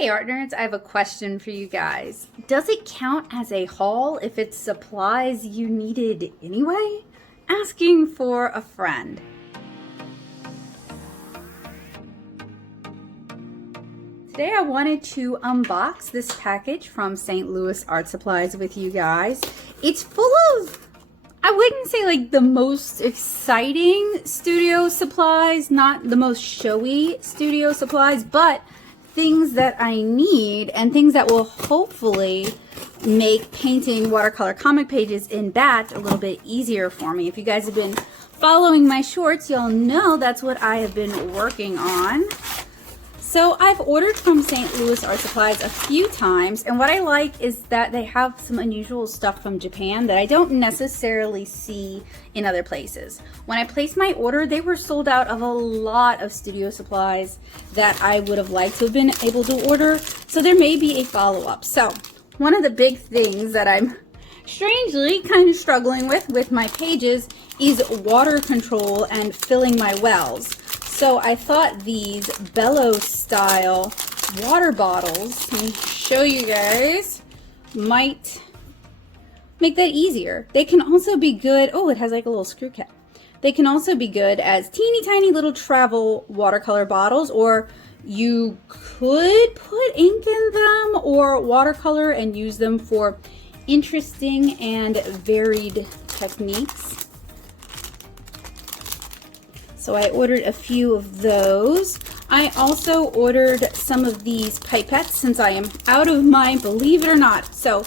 Hey art nerds, I have a question for you guys. Does it count as a haul if it's supplies you needed anyway? Asking for a friend. Today I wanted to unbox this package from St. Louis Art Supplies with you guys. It's full of, I wouldn't say like the most exciting studio supplies, not the most showy studio supplies, but things that I need and things that will hopefully make painting watercolor comic pages in batch a little bit easier for me. If you guys have been following my shorts, you'll know that's what I have been working on. So I've ordered from St. Louis Art Supplies a few times, and what I like is that they have some unusual stuff from Japan that I don't necessarily see in other places. When I placed my order, they were sold out of a lot of studio supplies that I would have liked to have been able to order, so there may be a follow-up. So one of the big things that I'm strangely kind of struggling with my pages is water control and filling my wells. So I thought these Bellows style water bottles, let me show you guys, might make that easier. They can also be good, oh, it has like a little screw cap. They can also be good as teeny tiny little travel watercolor bottles, or you could put ink in them or watercolor and use them for interesting and varied techniques. So I ordered a few of those. I also ordered some of these pipettes since I am out of my, believe it or not, so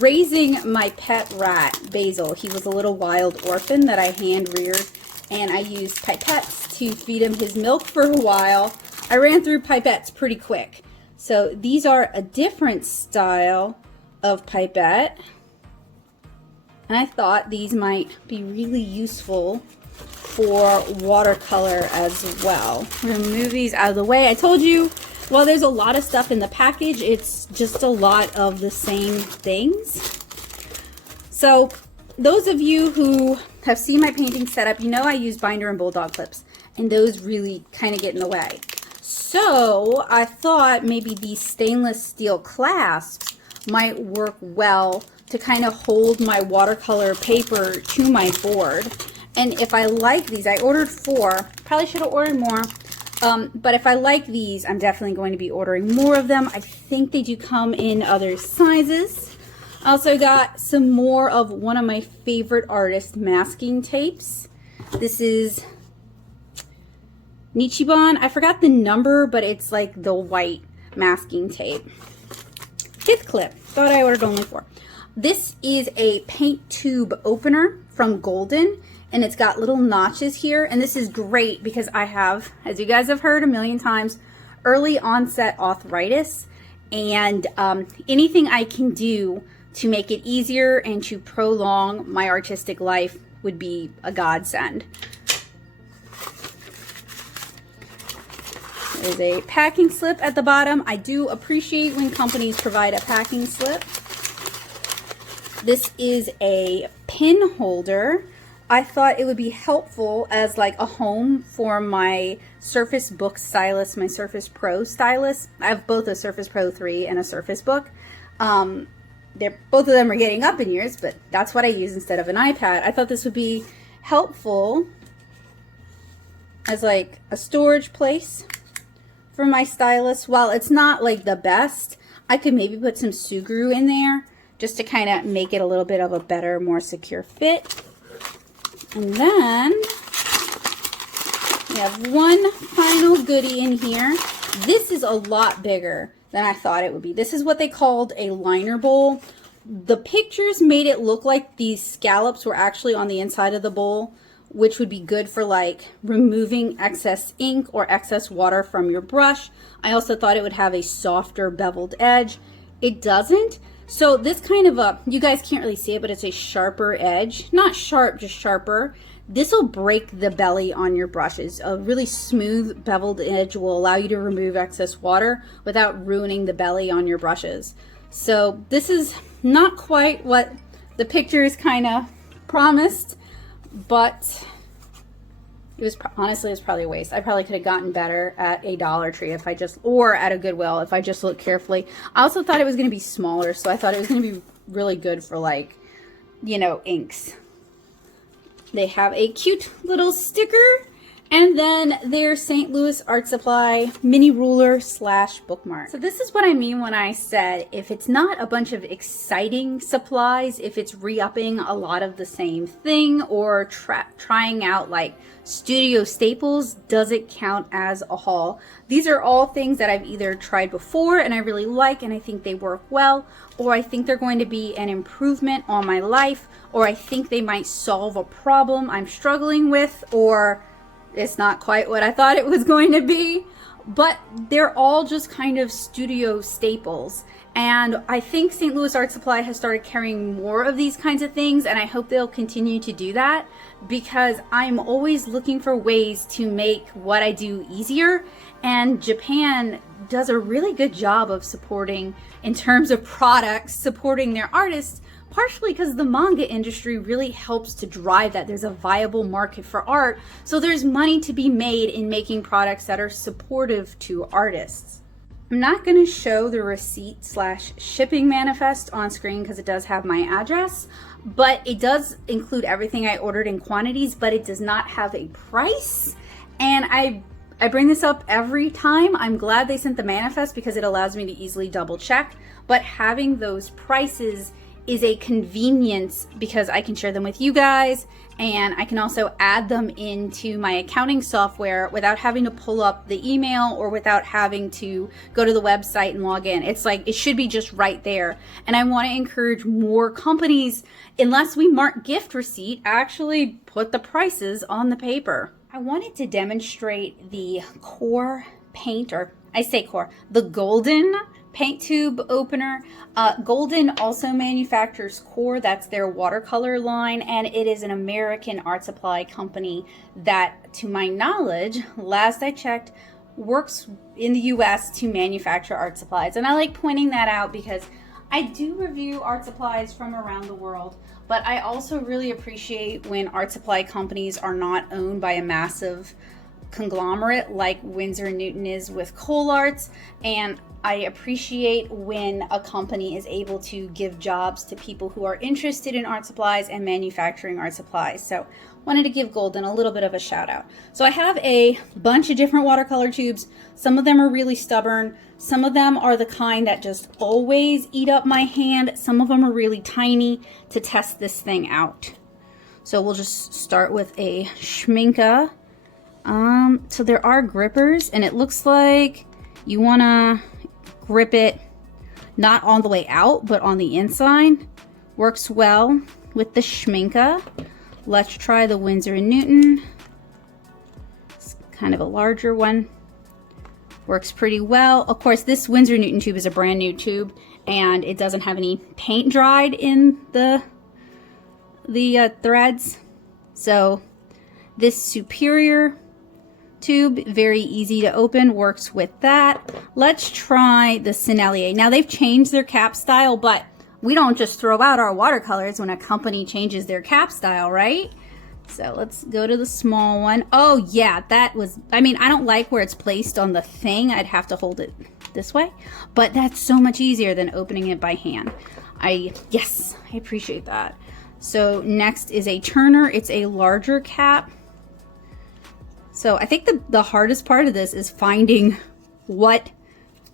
raising my pet rat, Basil, he was a little wild orphan that I hand reared, and I used pipettes to feed him his milk for a while. I ran through pipettes pretty quick. So these are a different style of pipette, and I thought these might be really useful for watercolor as well. We're gonna move these out of the way. I told you, while there's a lot of stuff in the package, it's just a lot of the same things. So those of you who have seen my painting setup, you know I use binder and bulldog clips, and those really kind of get in the way. So I thought maybe these stainless steel clasps might work well to kind of hold my watercolor paper to my board. And if I like these, I ordered 4, probably should have ordered more, but if I like these, I'm definitely going to be ordering more of them. I think they do come in other sizes. I also got some more of one of my favorite artist masking tapes. This is Nichiban. I forgot the number, but it's like the white masking tape. 5th clip, thought I ordered only 4. This is a paint tube opener from Golden, and it's got little notches here, and this is great because I have, as you guys have heard a million times, early onset arthritis, and anything I can do to make it easier and to prolong my artistic life would be a godsend. There's a packing slip at the bottom. I do appreciate when companies provide a packing slip. This is a pin holder. I thought it would be helpful as like a home for my Surface Book stylus, my Surface Pro stylus. I have both a Surface Pro 3 and a Surface Book. Both of them are getting up in years, but that's what I use instead of an iPad. I thought this would be helpful as like a storage place for my stylus. While it's not like the best, I could maybe put some Sugru in there just to kind of make it a little bit of a better, more secure fit. And then we have one final goodie in here. This is a lot bigger than I thought it would be. This is what they called a liner bowl. The pictures made it look like these scallops were actually on the inside of the bowl, which would be good for like removing excess ink or excess water from your brush. I also thought it would have a softer beveled edge. It doesn't. So this kind of a, you guys can't really see it, but it's a sharper edge. Not sharp, just sharper. This will break the belly on your brushes. A really smooth beveled edge will allow you to remove excess water without ruining the belly on your brushes. So this is not quite what the pictures kind of promised, but It was honestly, it was probably a waste. I probably could have gotten better at a Dollar Tree if I just, or at a Goodwill if I just looked carefully. I also thought it was going to be smaller, so I thought it was going to be really good for, like, you know, inks. They have a cute little sticker, and then their St. Louis Art Supply mini ruler / bookmark. So this is what I mean when I said if it's not a bunch of exciting supplies, if it's re-upping a lot of the same thing or trying out like studio staples, does it count as a haul? These are all things that I've either tried before and I really like and I think they work well, or I think they're going to be an improvement on my life, or I think they might solve a problem I'm struggling with, or it's not quite what I thought it was going to be. But they're all just kind of studio staples. And I think St. Louis Art Supply has started carrying more of these kinds of things, and I hope they'll continue to do that, because I'm always looking for ways to make what I do easier. And Japan does a really good job of supporting, in terms of products, supporting their artists, partially because the manga industry really helps to drive that. There's a viable market for art, so there's money to be made in making products that are supportive to artists. I'm not going to show the receipt / shipping manifest on screen because it does have my address, but it does include everything I ordered in quantities, but it does not have a price. And I bring this up every time. I'm glad they sent the manifest because it allows me to easily double check, but having those prices is a convenience because I can share them with you guys, and I can also add them into my accounting software without having to pull up the email or without having to go to the website and log in. It's like, it should be just right there. And I want to encourage more companies, unless we mark gift receipt, actually put the prices on the paper. I wanted to demonstrate the core paint, or I say core, the golden paint tube opener. Golden also manufactures Core, that's their watercolor line, and it is an American art supply company that, to my knowledge, last I checked, works in the US to manufacture art supplies. And I like pointing that out because I do review art supplies from around the world, but I also really appreciate when art supply companies are not owned by a massive conglomerate like Winsor & Newton is with Cole Arts, and I appreciate when a company is able to give jobs to people who are interested in art supplies and manufacturing art supplies. So wanted to give Golden a little bit of a shout out. So I have a bunch of different watercolor tubes. Some of them are really stubborn. Some of them are the kind that just always eat up my hand. Some of them are really tiny to test this thing out. So we'll just start with a Schminke. So there are grippers, and it looks like you want to grip it not on the way out, but on the inside. Works well with the Schminke. Let's try the Winsor & Newton. It's kind of a larger one. Works pretty well. Of course, this Winsor & Newton tube is a brand new tube, and it doesn't have any paint dried in the threads. So this Superior tube, very easy to open, works with that. Let's try the Sennelier. Now they've changed their cap style, but we don't just throw out our watercolors when a company changes their cap style, right? So let's go to the small one. Oh yeah, that was, I mean, I don't like where it's placed on the thing. I'd have to hold it this way, but that's so much easier than opening it by hand. Yes, I appreciate that. So next is a Turner. It's a larger cap. So I think the hardest part of this is finding what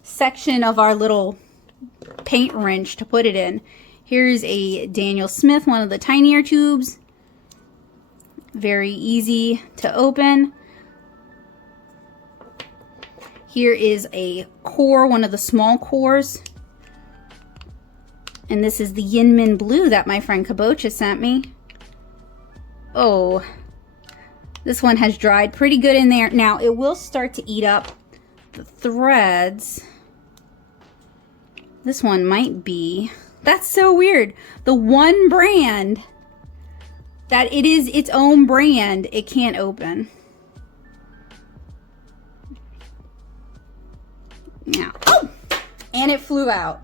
section of our little paint wrench to put it in. Here's a Daniel Smith, one of the tinier tubes. Very easy to open. Here is a Core, one of the small cores. And this is the Yinmin Blue that my friend Kabocha sent me. Oh, this one has dried pretty good in there. Now, it will start to eat up the threads. This one might be, that's so weird. The one brand that it is its own brand, it can't open. Now, oh, and it flew out.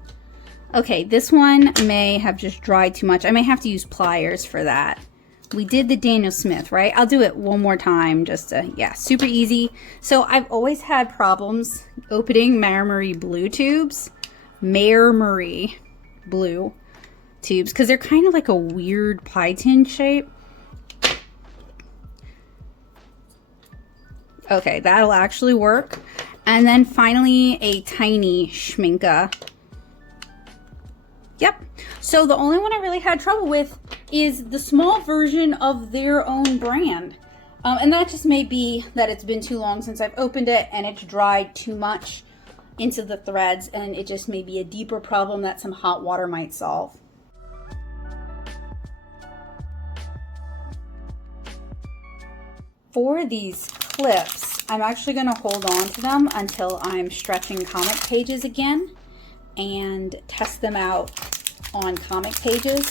Okay, this one may have just dried too much. I may have to use pliers for that. we did the Daniel Smith, right? I'll do it one more time just to, yeah, super easy. So I've always had problems opening Mare Marie blue tubes. Mare Marie blue tubes, because they're kind of like a weird pie tin shape. Okay, that'll actually work. And then finally a tiny Schminke. Yep. So the only one I really had trouble with is the small version of their own brand. And that just may be that it's been too long since I've opened it and it's dried too much into the threads, and it just may be a deeper problem that some hot water might solve. For these clips, I'm actually going to hold on to them until I'm stretching comic pages again and test them out on comic pages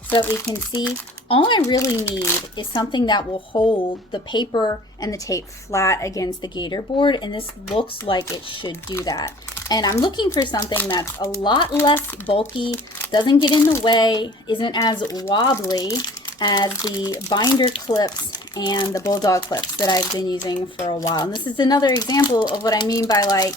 so that we can see. All I really need is something that will hold the paper and the tape flat against the gator board, and this looks like it should do that. And I'm looking for something that's a lot less bulky, doesn't get in the way, isn't as wobbly as the binder clips and the bulldog clips that I've been using for a while. And this is another example of what I mean by, like,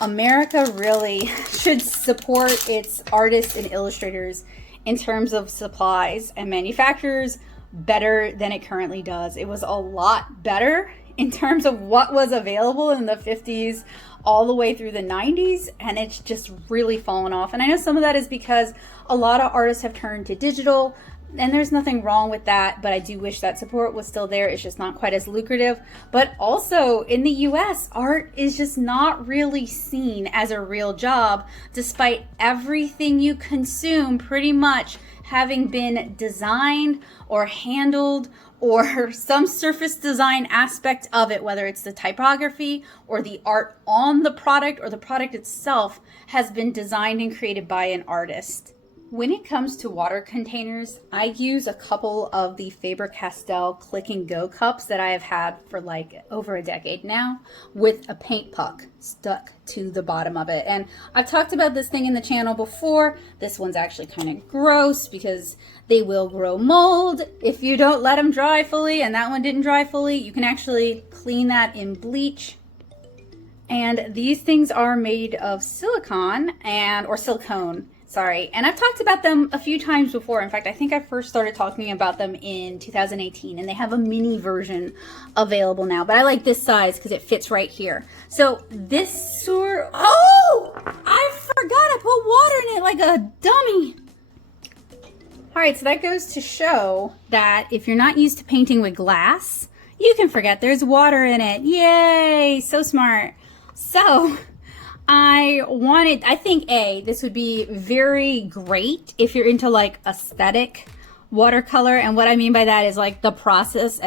America really should support its artists and illustrators in terms of supplies and manufacturers better than it currently does. It was a lot better in terms of what was available in the 50s all the way through the 90s, and it's just really fallen off. And I know some of that is because a lot of artists have turned to digital, and there's nothing wrong with that, but I do wish that support was still there. It's just not quite as lucrative. But also in the US, art is just not really seen as a real job, despite everything you consume pretty much having been designed or handled, or some surface design aspect of it, whether it's the typography or the art on the product or the product itself, has been designed and created by an artist. When it comes to water containers, I use a couple of the Faber-Castell Click and Go cups that I have had for like over a decade now, with a paint puck stuck to the bottom of it. And I've talked about this thing in the channel before. This one's actually kind of gross because they will grow mold if you don't let them dry fully, and that one didn't dry fully. You can actually clean that in bleach. And these things are made of silicone or silicone. Sorry, and I've talked about them a few times before. In fact, I think I first started talking about them in 2018, and they have a mini version available now, but I like this size because it fits right here. So this oh, I forgot I put water in it like a dummy. All right, so that goes to show that if you're not used to painting with glass, you can forget there's water in it. Yay, so smart. So I think this would be very great if you're into like aesthetic watercolor. And what I mean by that is like the process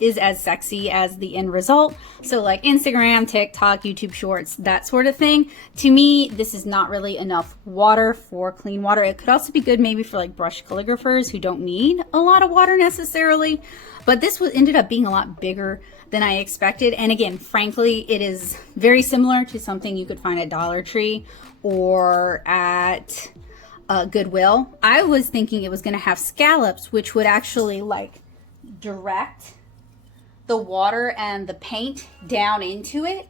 is as sexy as the end result. So like Instagram, TikTok, YouTube Shorts, that sort of thing. To me, this is not really enough water for clean water. It could also be good maybe for like brush calligraphers who don't need a lot of water necessarily. But this ended up being a lot bigger than I expected. And again, frankly, it is very similar to something you could find at Dollar Tree or at Goodwill. I was thinking it was going to have scallops, which would actually like direct the water and the paint down into it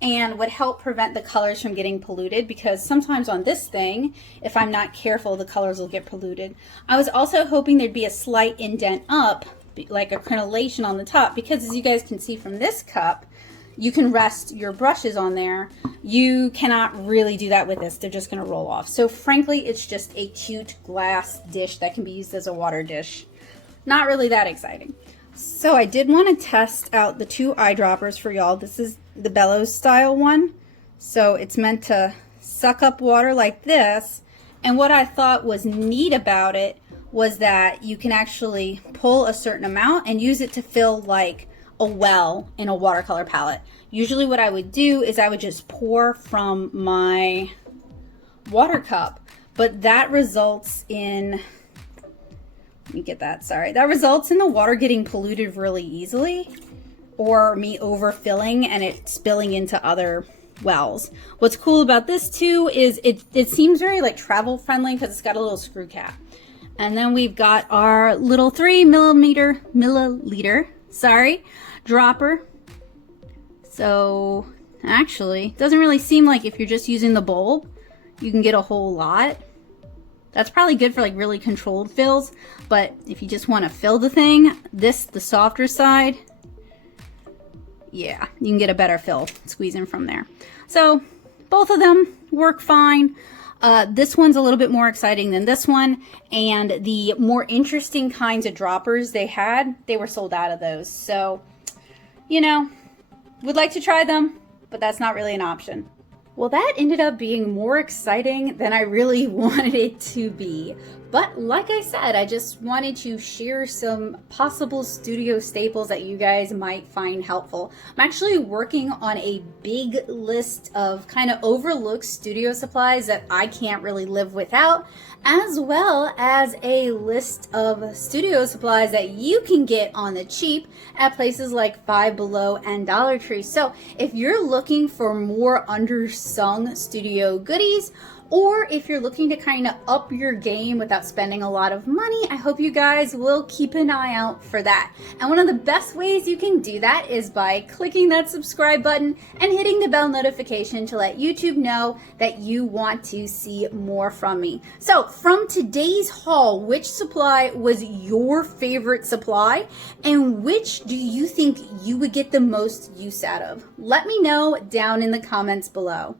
and would help prevent the colors from getting polluted, because sometimes on this thing, if I'm not careful, the colors will get polluted. I was also hoping there'd be a slight indent up, like a crenellation on the top, because as you guys can see from this cup, you can rest your brushes on there. You cannot really do that with this. They're just going to roll off. So frankly, it's just a cute glass dish that can be used as a water dish. Not really that exciting. So I did want to test out the two eyedroppers for y'all. This is the Bellows style one. So it's meant to suck up water like this. And what I thought was neat about it was that you can actually pull a certain amount and use it to fill like a well in a watercolor palette. Usually what I would do is I would just pour from my water cup, but that results in, let me get that, sorry. That results in the water getting polluted really easily, or me overfilling and it spilling into other wells. What's cool about this too is it seems very like travel friendly because it's got a little screw cap. And then we've got our little 3 milliliter, sorry, dropper. So actually, it doesn't really seem like if you're just using the bulb, you can get a whole lot. That's probably good for like really controlled fills, but if you just want to fill the thing, the softer side, yeah, you can get a better fill squeezing from there. So both of them work fine. This one's a little bit more exciting than this one, and the more interesting kinds of droppers they were sold out of those. So, you know, would like to try them, but that's not really an option. Well, that ended up being more exciting than I really wanted it to be. But like I said, I just wanted to share some possible studio staples that you guys might find helpful. I'm actually working on a big list of kind of overlooked studio supplies that I can't really live without, as well as a list of studio supplies that you can get on the cheap at places like Five Below and Dollar Tree. So if you're looking for more undersung studio goodies, or if you're looking to kind of up your game without spending a lot of money, I hope you guys will keep an eye out for that. And one of the best ways you can do that is by clicking that subscribe button and hitting the bell notification to let YouTube know that you want to see more from me. So from today's haul, which supply was your favorite supply, and which do you think you would get the most use out of? Let me know down in the comments below.